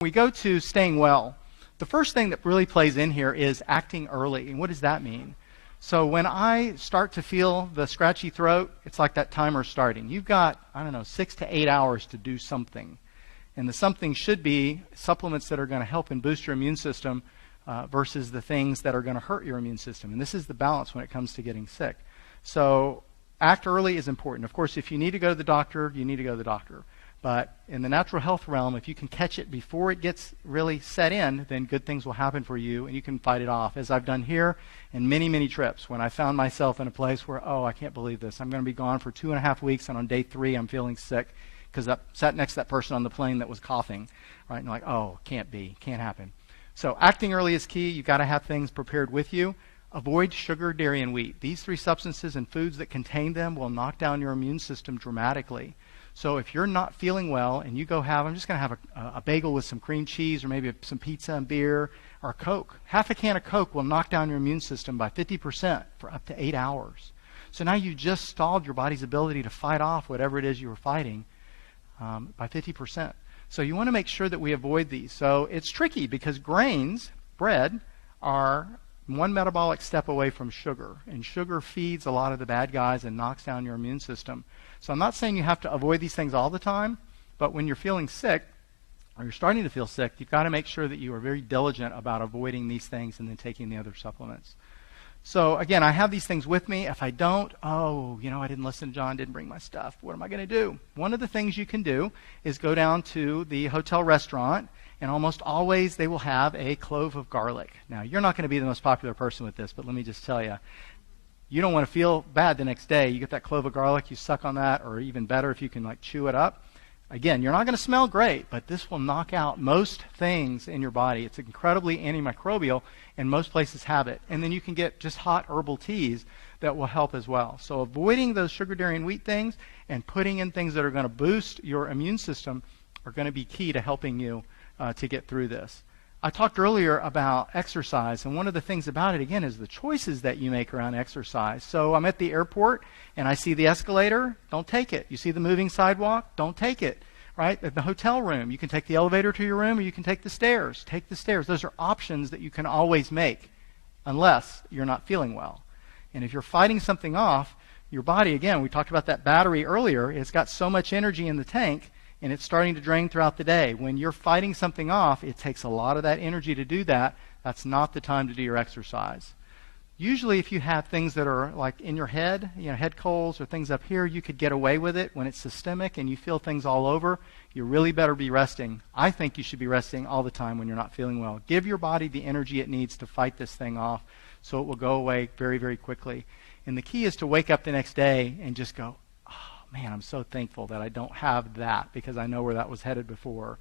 We go to staying well. The first thing that really plays in here is acting early. And what does that mean? So when I start to feel the scratchy throat, it's like that timer starting. You've got, 6 to 8 hours to do something. And the something should be supplements that are going to help and boost your immune system versus the things that are going to hurt your immune system. And this is the balance when it comes to getting sick. So act early is important. Of course, if you need to go to the doctor, you need to go to the doctor. But in the natural health realm, if you can catch it before it gets really set in, then good things will happen for you and you can fight it off, as I've done here in many, many trips when I found myself in a place where, oh, I can't believe this. I'm going to be gone for 2.5 weeks, and on day 3 I'm feeling sick because I sat next to that person on the plane that was coughing. Right? And you're like, oh, can't happen. So acting early is key. You've got to have things prepared with you. Avoid sugar, dairy, and wheat. These 3 substances and foods that contain them will knock down your immune system dramatically. So if you're not feeling well and you go I'm just going to have a bagel with some cream cheese or maybe some pizza and beer or Coke. Half a can of Coke will knock down your immune system by 50% for up to 8 hours. So now you just stalled your body's ability to fight off whatever it is you were fighting by 50%. So you want to make sure that we avoid these. So it's tricky because grains, bread, are one metabolic step away from sugar. And sugar feeds a lot of the bad guys and knocks down your immune system. So I'm not saying you have to avoid these things all the time, but when you're feeling sick or you're starting to feel sick, you've got to make sure that you are very diligent about avoiding these things and then taking the other supplements. So again, I have these things with me. If I don't, I didn't listen to John, didn't bring my stuff. What am I going to do? One of the things you can do is go down to the hotel restaurant, and almost always they will have a clove of garlic. Now, you're not going to be the most popular person with this, but let me just tell you, you don't want to feel bad the next day. You get that clove of garlic, you suck on that, or even better if you can chew it up. Again, you're not going to smell great, but this will knock out most things in your body. It's incredibly antimicrobial, and most places have it. And then you can get just hot herbal teas that will help as well. So avoiding those sugar, dairy, and wheat things and putting in things that are going to boost your immune system are going to be key to helping you to get through this. I talked earlier about exercise, and one of the things about it, again, is the choices that you make around exercise. So I'm at the airport, and I see the escalator, don't take it. You see the moving sidewalk, don't take it. Right? At the hotel room, you can take the elevator to your room, or you can take the stairs. Take the stairs. Those are options that you can always make, unless you're not feeling well. And if you're fighting something off, your body, again, we talked about that battery earlier, it's got so much energy in the tank, and it's starting to drain throughout the day. When you're fighting something off, it takes a lot of that energy to do that. That's not the time to do your exercise. Usually if you have things that are like in your head, head colds or things up here, you could get away with it. When it's systemic and you feel things all over, you really better be resting. I think you should be resting all the time when you're not feeling well. Give your body the energy it needs to fight this thing off so it will go away very, very quickly. And the key is to wake up the next day and just go, man, I'm so thankful that I don't have that because I know where that was headed before.